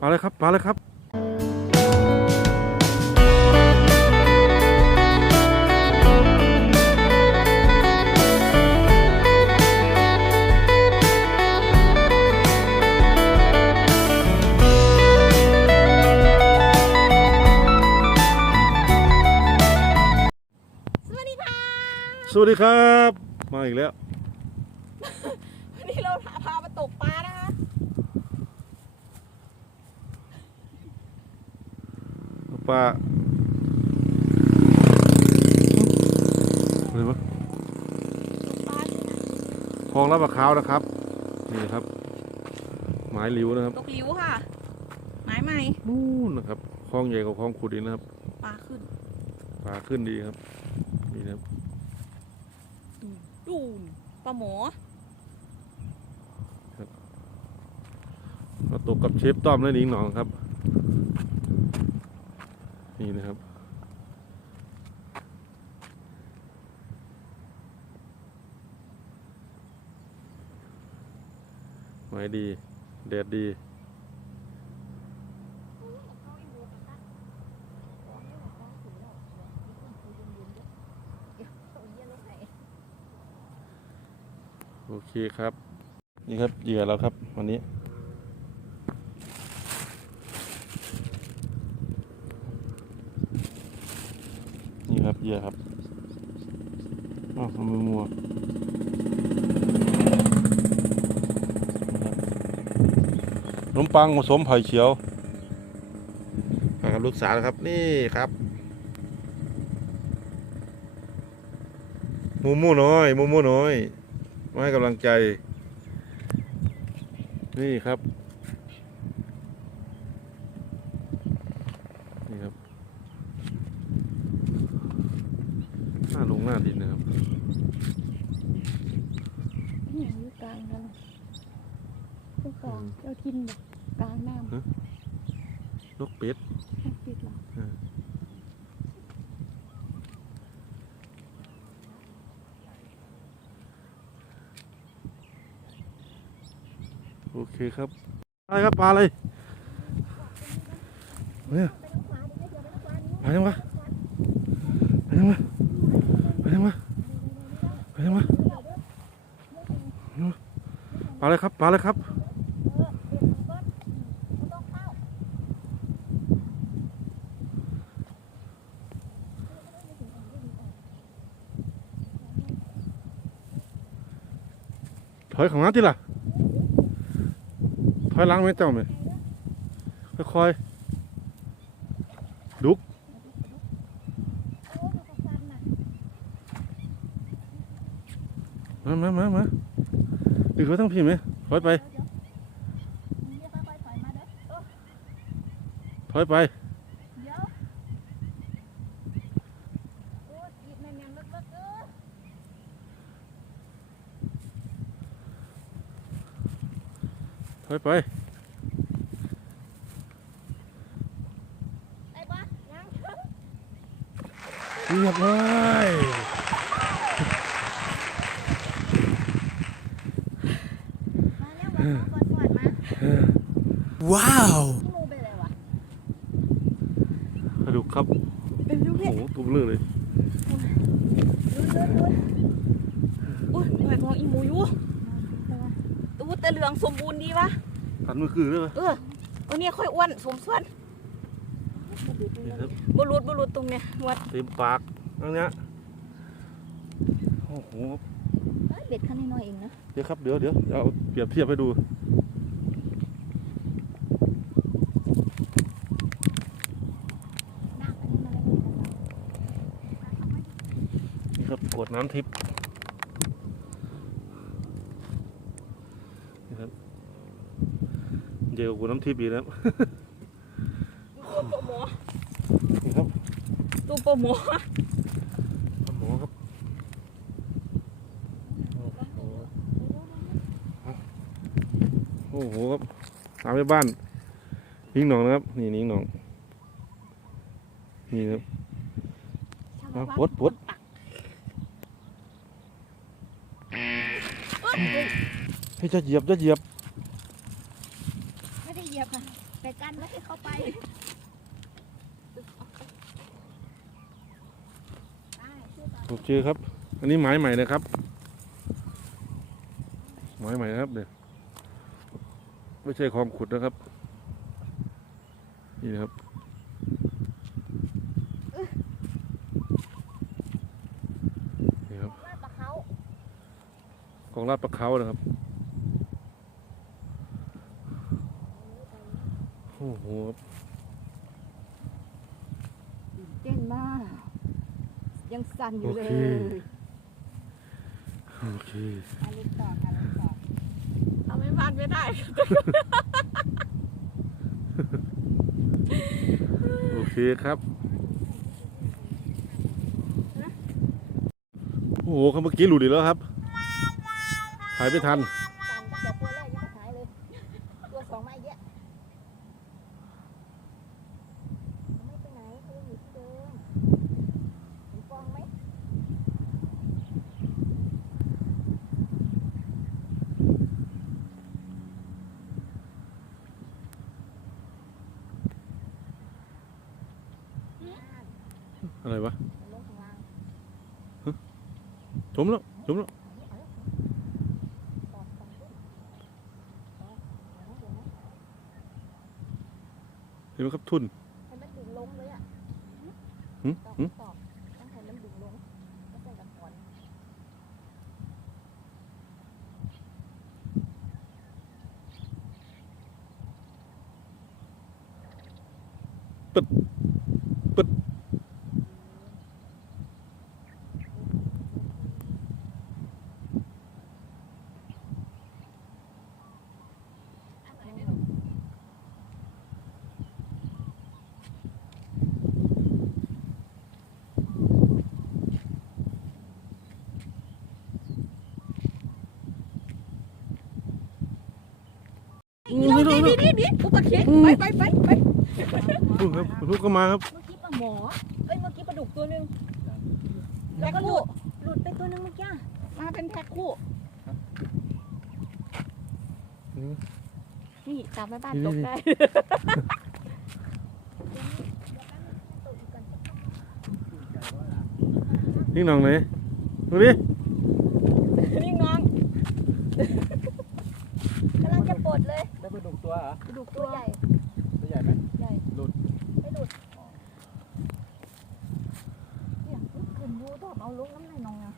ปลาเลยครับปลาเลยครับสวัสดีค่ะสวัสดีครับ มาอีกแล้ว วันนี้เราพามาตกปลานะคะ ปลาอะไรวะตกปลาคลองรับปลาขาวนะครับ นี่นะครับหมายหลิวนะครับตกหลิวค่ะหมายใหม่นู่นนะครับคลองใหญ่กว่าคลองขุดอีกนะครับปลาขึ้นปลาขึ้นดีครับนี่นะครับดูนปลาหมอเราตกกับเชฟต้อมและหนิงหนองครับ นี่นะครับหมายดี แดดดีโอเคครับ นี่ครับเหยื่อแล้วครับ วันนี้ ครับเหยื่อครับอ้าวทำไมมัวขนมปังผสมไผ่เขียวมากับลูกสาวครับนี่ครับมูมูน้อยมูมูน้อยมาให้กำลังใจ นี่ครับ นี่ครับ ห น้าลงหน้าดินนะครับนี่อยู่กลางกันตรงกลางเจ้าทินแบบกลางน้ำนกเป็ดให้ปิดเหรอโอเคครับอะไรครับปลาอะไรเนี่ยไปยังวะไปยังวะไปยังวะ ไปยังวะปลาอะไรครับปลาอะไรครับถอยของน้ำที่ล่ะถอยหลังไหมเจ้าไหมค่อยๆดุก มามามามาดึกเขาต้องพิมพ์ไหมถอยไป ถอยไปถอยไป ไอ้บ้ายัง เรียบร้อย มาแล้ วมาก่อนก่อนมา Wow! พี่มูไปเลยวะกระดูกครับเป็นลูกโอ้เห็ดโหตุ้มเลือดเลยลุ้นลุ้นลุ้นอุ้ยหอยของอีหมูอยู่ตู้แต่เหลืองสมบูรณ์ดีวะขันมือคือเลยเออเออเนี่ยค่อยอ้วนสมส่วนนี่ครับบรุษบรุษตรงเนี้ยวัดเต็มปากอันเนี้ยโอ้โห เบ็ดข้างในน้อยเองนะเดี๋ยวครับเดี๋ยวเดี๋ยวเอาเปรียบเทียบให้ดูนี่ครับกดน้ำทิพย์นี่ครับเดี๋ยวกดน้ำทิพย์อีกนะครับตัวปลาหมอนี่ครับตัวปลาหมอหมอครับโอ้โหครับตามไปบ้านนิ้งหนองนะครับ นี่นิ้งหนอง นี่ครับเอาปลดปลดให้จะเหยียบจะเหยียบ ไม่ได้เหยีไปกันไม่ให้เข้าไปโอเคครับ อันนี้หมายใหม่นะครับหมายใหม่นะครับเนี่ย ไม่ใช่คลองขุดนะครับ นี่นะครับนี่ครับลาดปลาเขากองลาดปลาเขานะครับโอ้โหครับเต้นมาก ยังสั่นอยู่เลย โอเคอันนี้ต่ออันนี้ต่อทำให้ พลาดไม่ได้ โอเคครับ โอ้โหเขาเมื่อกี้หลุดอีกแล้วครับถ่ายไม่ทัน สั่นแต่ตัวแรกยังไม่หายเลย ตัวสองมาอีกเยอะไม่ไปไหนเขายังอยู่ที่เดิมเห็นฟองไหม อะไรวะ ลงข้างล่าง จมแล้วจมแล้วตอกตอกขึ้นตอกเห็นไหมเห็นไหมเห็นไหมครับทุนให้มันดึงลงเลยอะ หึ ตอก หึ ตอกต้องให้มันดึงลงไม่ใช่กระถอน นี่นี่นี่นี่นี่อุปเคไปไปไปไปลูกครับลูกก็มาครับเมื่อกี้ปลาหมอเอ้ยเมื่อกี้ปลาดุกตัวหนึ่งแล้วก็หลุดหลุดไปตัวหนึ่งเมื่อกี้มาเป็นแพ็คคู่นี่ตามแม่บ้านตกได้นี่น้องไหนดูดินี่น้องกำลังจะปลดเลย ได้ปลาดุก ตัวเหรอปลาดุกตัวใหญ่ตัวใหญ่ไหมใหญ่หลุดไม่หลุดเนี่ยขึ้นดูต้องเอาลงน้ำในน้องนะ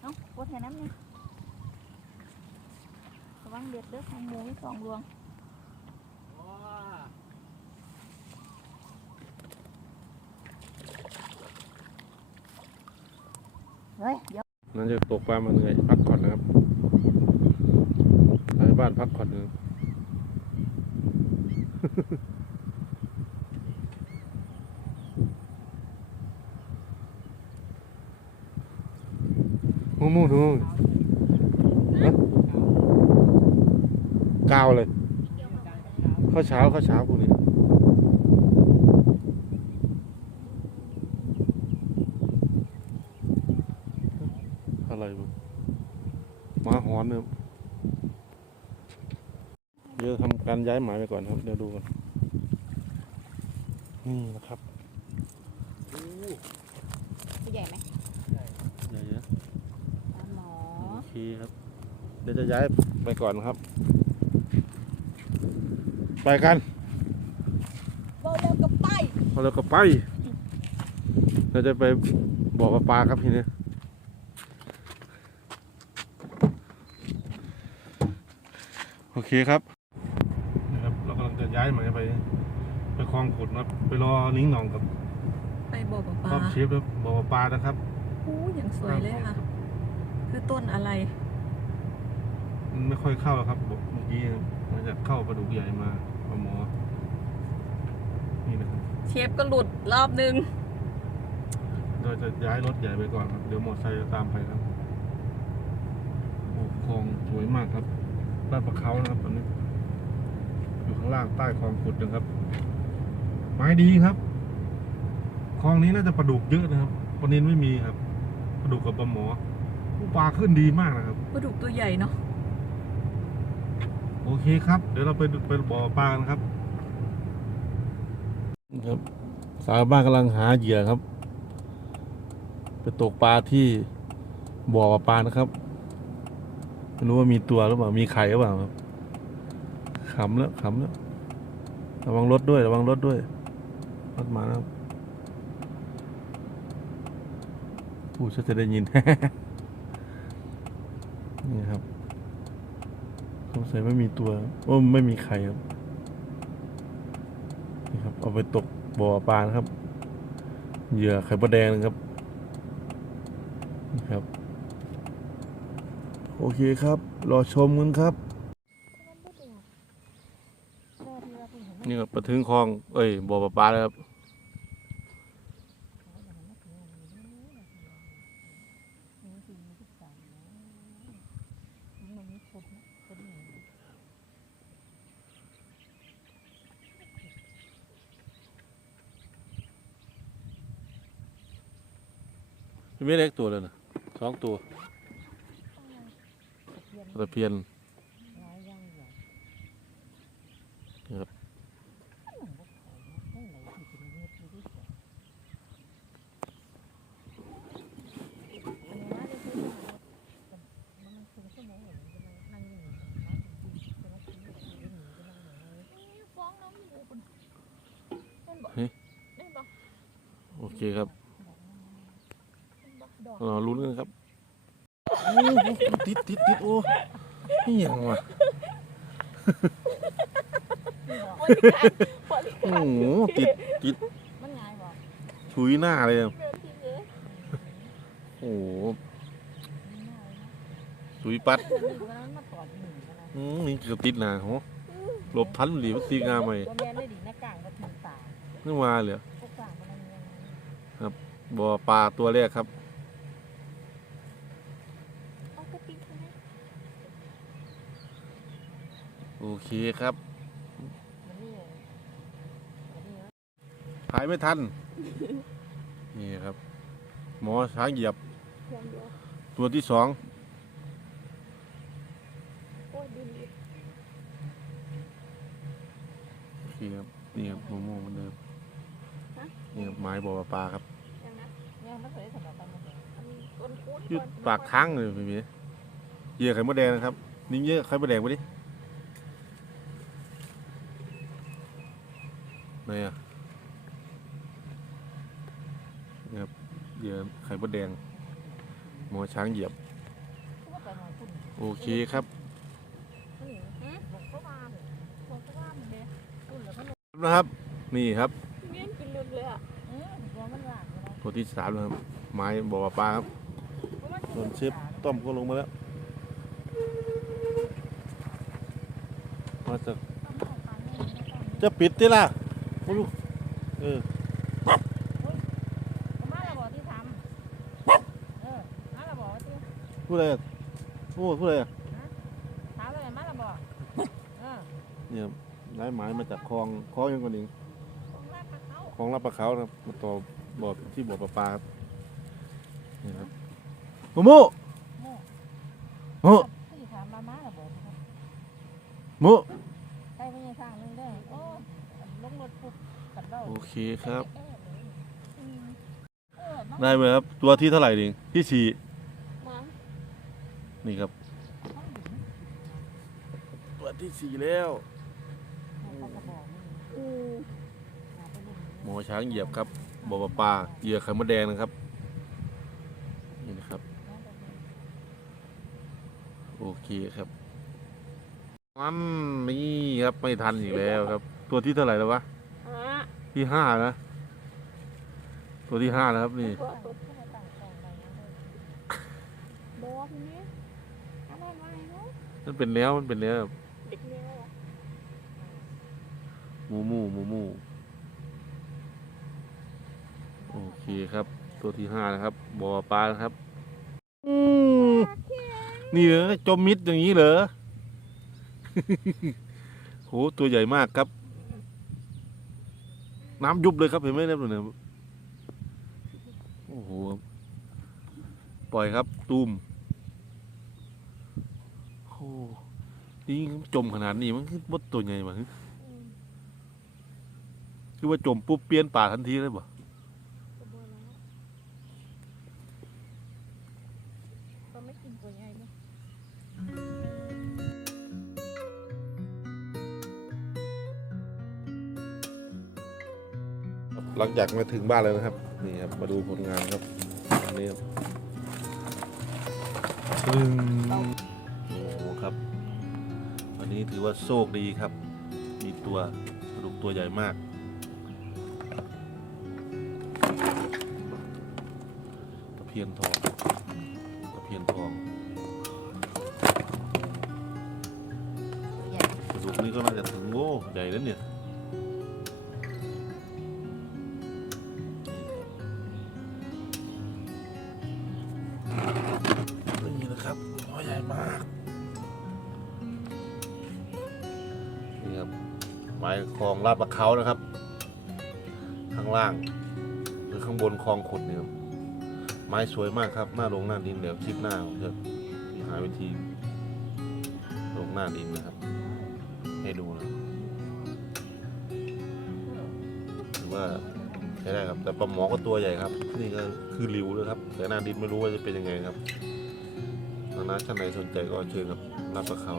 เอ้าปลดแทนน้ำนี่ระวังเด็ดเด้อทางหมูมีสองรวงเฮ้ยเดี๋ยว นั่นจะตกปลามาเหนื่อยพักผ่อนนะครับไปบ้านพักผ่อนนะครับมูมูดูฮะกาวเลยข้าวเช้าข้าวเช้าพวกนี้ อะไรวะหมาห อนเนี่ยเดี๋ยวทำการย้ายหมาไปก่อนครับ เดี๋ยวดูกันนี่นะครับตัวใหญ่ไหมใหญ่นะปลาหมอโอเคครับ เดี๋ยวจะย้ายไปก่อนครับ ไปกันเบาเร็วกับไปพอเราก็ไป เราจะไปบอกปลาปลาครับทีนี้ โอเคครับนะครับ เรากำลังจะย้ายหมายไป ไปคลองขุดนะครับ ไปรอนิ้งหน่องกับไปบ่อปลาครอบเชฟครับบอกว่าปลานะครับอู้อย่างสวยเลยค่ะ คือต้นอะไร มันไม่ค่อยเข้าแล้วครับบอกเมื่อกี้มันจะเข้าปลาดุกใหญ่มาปลาหมอ นี่นะครับเชฟก็หลุดรอบนึง เราจะย้ายรถใหญ่ไปก่อนครับ เดี๋ยวมอเตอร์ไซค์จะตามไปครับโอ้คลองสวยมากครับ ลาดปลาเขานะครับตอนนี้ อยู่ข้างล่างใต้คลองขุดนะครับ ไม้ดีครับคลองนี้น่าจะปลาดุกเยอะนะครับปลานินไม่มีครับปลาดุกกับปลาหมอปปลาขึ้นดีมากนะครับ ปลาดุกตัวใหญ่เนาะโอเคครับ เดี๋ยวเราไปดูไปบ่อปลากันครับครับสาวบ้านกำลังหาเหยื่อครับ ไปตกปลาที่บ่อปลานะครับ ไม่รู้ว่ามีตัวหรือเปล่า มีไข่หรือเปล่าครับขำแล้วขำแล้ว ระวังรถด้วย ระวังรถด้วย รถมาแล้วครับพูดฉันจะได้ยิน นี่ครับสงสัยไม่มีตัว โอ้ไม่มีไข่ครับ นี่ครับ เอาไปตกบ่อปลานะครับ เหยื่อไข่ปลาแดงนะครับ นี่ครับ อเคครับ รอชมกันครับ นี่ครับมาถึงคลอง เอ้ยบ่อปลาปลาแล้วครับ ไม่เล็กตัวเลยนะสองตัว ตะเพียนนี่ครับโอเคครับรอลุ้นกันครับโอ้โห ติดติดติดโอ้นี่ยังวะโอ้โหติดติดมันง่ายบ่ชุยหน้าเลยโอ้โหชุยปัดอืมนี่เกือบติดหนาโหหลบทันหรือตีงามไหมมากลางก็ถึงตานึกมาเหรอพวกกลางมันยังบ่อปลาตัวแรกครับ เอากระปิกนะ โอเคครับมันนี่มันนี่ถ่ายไม่ทัน นี่ครับ หมอช้างเหยียบเครื่องเดียวตัวที่สองโอ้ยดีดีโอเคครับ นี่ครับโมโม่เหมือนเดิมนี่ครับไม้บ่อปลาครับยังนะยังไม่เคยสำหรับมันเลยอันนี้ก้นคูดยืดปากค้างเลยพี่มีเหยื่อไข่มดแดงนะครับนี่เหยื่อไข่มดแดงไปดิ ไหนอะนี่ครับเหยื่อไข่มดแดงหมอช้างเหยียบ โอเคครับบอกเขามาบอกเขาว่ามันเด้คุณแล้วมันนะครับ นี่ครับเงี้ยกินลึกเลยอะเออตัวมันหลากเลยนะตัวที่สามแล้วครับ ไม้บ่อปลาครับส่วนเชฟต้อมก็ลงมาแล้ว มาจากจะปิดที่ล่ะ ไม่รู้เออมาแล้วบอกที่ทำเออมาแล้วบอกที่พูดอะไรอะโอ้พูดอะไรอะถามเลยมาแล้วบอกเออเนี่ยครับได้ไม้มาจากคลองคลองยังกว่านี้ของแรกเขาคลองรับปลาเขานะครับมาต่อบ่อที่บ่อปลาปลาครับนี่ครับโมโมโม ที่ถามมามาแล้วบอก โม ได้ไม่ใช่ทางนึงได้โอ้ลงรถปุ๊บกันเรา โอเคครับเอออืมเออน้องได้ไหมครับ ตัวที่เท่าไหร่ดิที่สี่มานี่ครับ ตัวที่สี่แล้วเขาก็บอกนี่อือมาไปเล่นหมอช้างเหยียบครับบ่อปลาปลาเหยื่อไข่มดแดงนะครับ นี่นะครับ โอเคครับมันนี่ครับไม่ทันอีกแล้วครับ ตัวที่เท่าไหร่แล้ววะอะ ที่ห้านะ ตัวที่ห้านะครับ นี่ตัวตัวที่มาต่าแต่งอะไรนะบอกนี่อะไรไว้เนาะมันเป็นแล้วมันเป็นแล้วเด็กเนี่ยเหรอหมูหมูหมูหมูโอเคครับ ตัวที่ห้านะครับบ่อปลานะครับอืมนี่เหรอจมมิดอย่างนี้เหรอ โหตัวใหญ่มากครับ น้ำยุบเลยครับเห็นไหมเนี่ยเนี่ยโอ้โหปล่อยครับตูมโอ้นี่จมขนาดนี้มันคือว่ตัวใหญ่มาคือว่าจมปุ๊บเปลี่ยนป่าทันทีเลยบ่ ลังจากมาถึงบ้านแล้วนะครับนี่ครับมาดูผลงานครับอันนี้ครับปึ้งโอ้โหครับวันนี้ถือว่าโชคดีครับ มีตัวปลาดุกตัวใหญ่มาก ตะเพียนทองตะเพียนทองใหญ่ปลาดุกนี่ก็น่าจะถึงโอ้ใหญ่แล้วเนี่ย ตัวใหญ่มาก นี่ครับไม้คลองลาดประเขานะครับ ข้างล่าง หรือข้างบนคลองขุดเนี่ยครับไม้สวยมากครับหน้าลงหน้าดินเดี๋ยวคลิปหน้าผมจะหาวิธีลงหน้าดินนะครับ ให้ดูนะถือว่าใช้ได้ครับแต่ปลาหมอก็ตัวใหญ่ครับ นี่ก็คือริวเลยครับ แต่หน้าดินไม่รู้ว่าจะเป็นยังไงครับ ถ้านะท่านไหนสนใจก็เชิญครับรับประเขา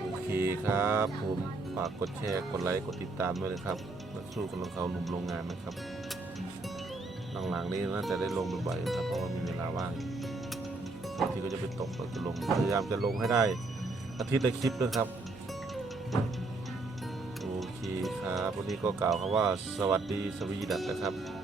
โอเคครับผมฝากกดแชร์กดไลค์กดติดตามด้วยนะครับนักสู้กับน้องเขาหนุ่มโรงงานนะครับ หลังๆนี้น่าจะได้ลงบ่อยๆครับเพราะว่ามีเวลาว่างบางทีก็จะไปตกก็จะลงพยายามจะลงให้ได้อาทิตย์ละคลิปนะครับโอเคครับวันนี้ก็กล่าวคำว่าสวัสดีสวีดัตนะครับ